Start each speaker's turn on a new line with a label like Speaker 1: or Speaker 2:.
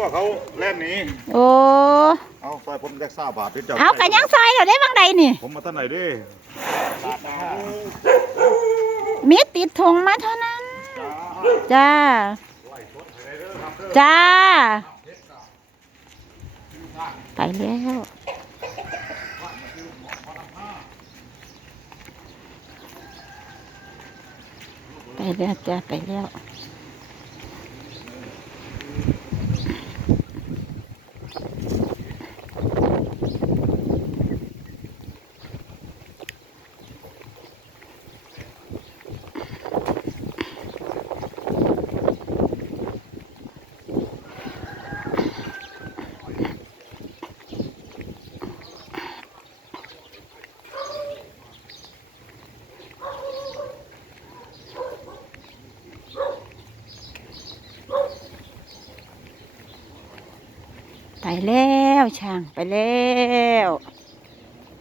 Speaker 1: พวกเขาแล่นหนี้
Speaker 2: โอ้
Speaker 1: เอาซอยผมแจ็คซ่าบาทที่เจ้า
Speaker 2: เอากันยังซอยเราได้บางใดนี่
Speaker 1: ผมมาท่านไหนดิ
Speaker 2: มีติดธงมาเท่านั้น จ้า จ้า ไปแล้ว ไปแล้วจ้า ไปแล้ว ไปแล้วช่างไปแล้ว